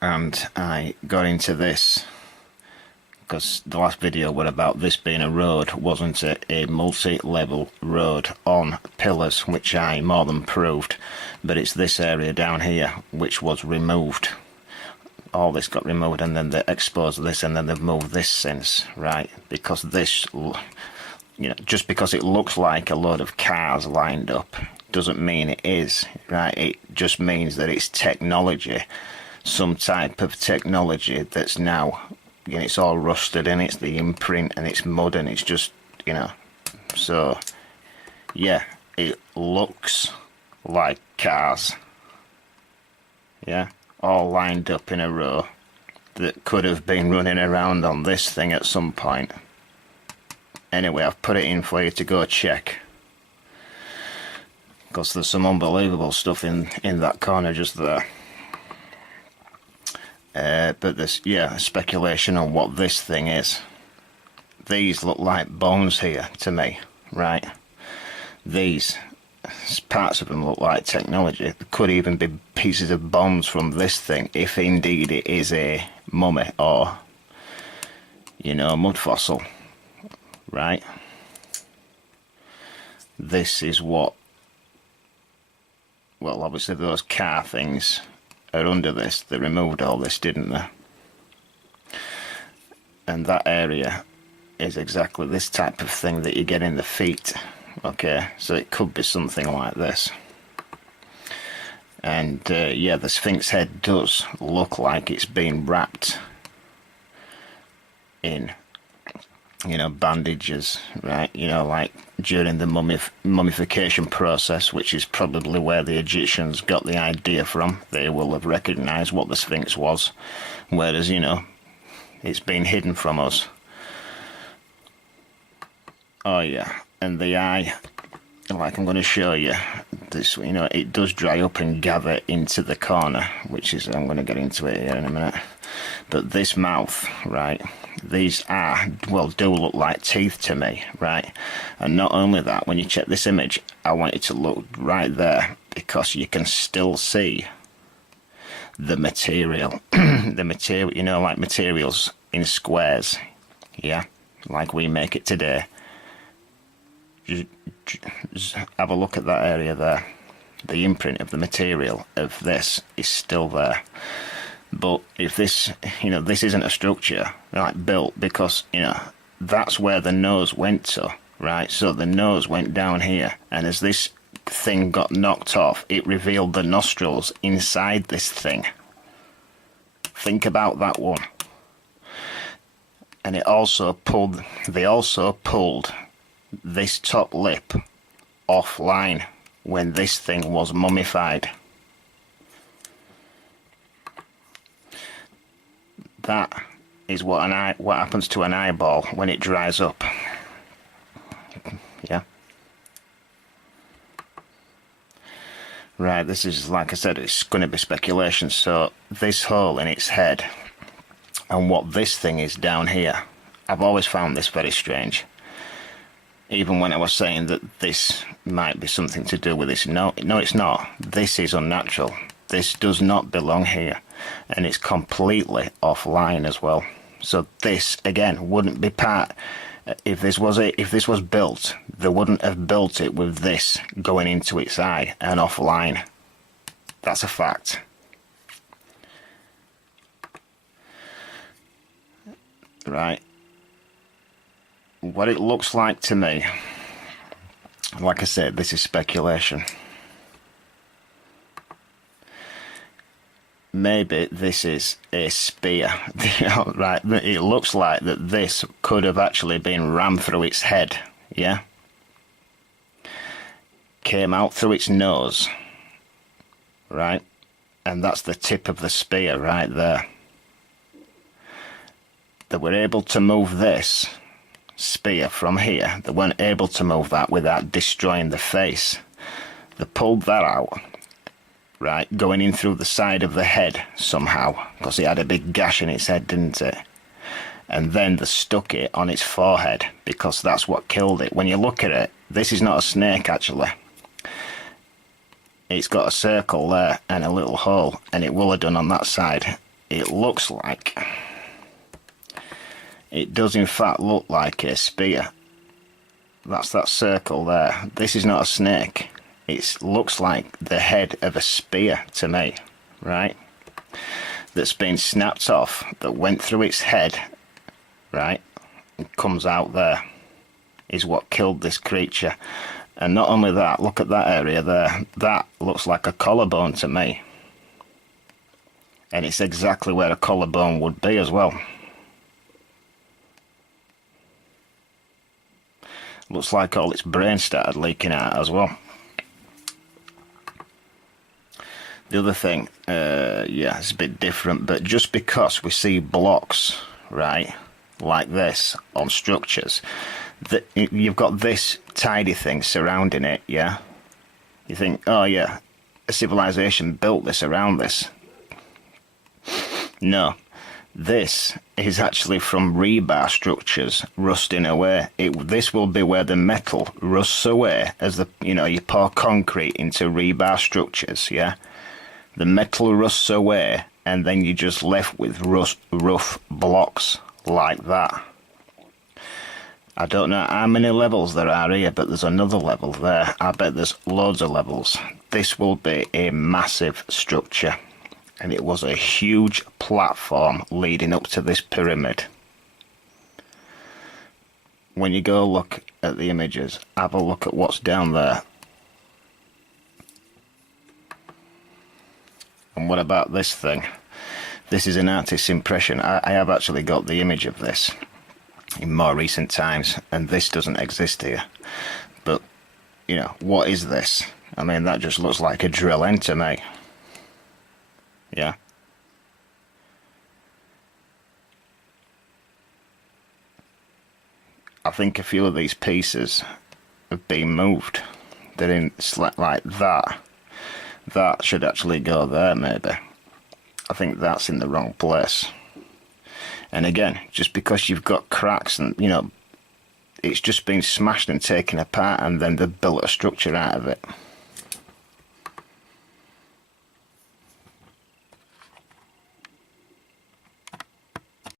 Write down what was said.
And I got into this because the last video was about this being a road, wasn't it? A multi-level road on pillars, which I more than proved. But it's this area down here which was removed. All this got removed, and then they exposed this, and then they've moved this since, right? Because this, you know, just because it looks like a load of cars lined up doesn't mean it is, right? It just means that it's technology, some type of technology that's now, you know, it's all rusted and it's the imprint and it's mud and it's just, you know, so yeah, it looks like cars, yeah, all lined up in a row that could have been running around on this thing at some point. Anyway, I've put it in for you to go check, because there's some unbelievable stuff in that corner just there. But there's, yeah, speculation on what this thing is. These look like bones here to me, right? These parts of them look like technology. There could even be pieces of bones from this thing, if indeed it is a mummy or, you know, a mud fossil, right? This is what, well, obviously those car things are under this. They removed all this, didn't they? And that area is exactly this type of thing that you get in the feet. Okay, so it could be something like this. And yeah, the Sphinx head does look like it's been wrapped in, you know, bandages, right? You know, like during the mummification process, which is probably where the Egyptians got the idea from. They will have recognised what the Sphinx was, whereas, you know, it's been hidden from us. Oh yeah, and the eye, like I'm going to show you, this, you know, it does dry up and gather into the corner, which is, I'm going to get into it here in a minute. But this mouth, right, these are, well, do look like teeth to me, right? And not only that, when you check this image, I want you to look right there, because you can still see the material. The material, you know, like materials in squares, yeah, like we make it today. Just have a look at that area there. The imprint of the material of this is still there. But if this, you know, this isn't a structure like built, because, you know, that's where the nose went to, right? So the nose went down here, and as this thing got knocked off, it revealed the nostrils inside this thing. Think about that one. And it also pulled, they also pulled this top lip offline when this thing was mummified. That is what happens to an eyeball when it dries up. Yeah. Right, this is, like I said, it's going to be speculation. So this hole in its head and what this thing is down here, I've always found this very strange. Even when I was saying that this might be something to do with this, no, it's not. This is unnatural. This does not belong here, and it's completely offline as well. So this, again, wouldn't be part. If this was built, they wouldn't have built it with this going into its eye and offline. That's a fact. Right. What it looks like to me, like I said, this is speculation. Maybe this is a spear, right? It looks like that this could have actually been rammed through its head, yeah? Came out through its nose, right? And that's the tip of the spear right there. They were able to move this spear from here. They weren't able to move that without destroying the face. They pulled that out, right, going in through the side of the head somehow, because it had a big gash in its head, didn't it? And then they stuck it on its forehead, because that's what killed it. When you look at it, this is not a snake actually. it's got a circle there and a little hole, and it will have done on that side. It looks like, it does in fact look like a spear. That's that circle there. This is not a snake. It looks like the head of a spear to me, right? That's been snapped off, that went through its head, right? And comes out there, is what killed this creature. And not only that, look at that area there. That looks like a collarbone to me. And it's exactly where a collarbone would be as well. Looks like all its brain started leaking out as well. The other thing, yeah, it's a bit different, but just because we see blocks, right, like this on structures, that you've got this tidy thing surrounding it, yeah? You think, oh yeah, a civilization built this around this. No, this is actually from rebar structures rusting away. This will be where the metal rusts away as the, you know, you pour concrete into rebar structures, yeah? The metal rusts away and then you're just left with rough blocks like that. I don't know how many levels there are here, but there's another level there. I bet there's loads of levels. This will be a massive structure, and it was a huge platform leading up to this pyramid. When you go look at the images, have a look at what's down there. And what about this thing? This is an artist's impression. I have actually got the image of this in more recent times, and this doesn't exist here. But, you know, what is this? I mean, that just looks like a drill end to me. Yeah. I think a few of these pieces have been moved. They're in like that. That should actually go there, maybe. I think that's in the wrong place. And again, just because you've got cracks and, you know, it's just been smashed and taken apart and then they've built a structure out of it.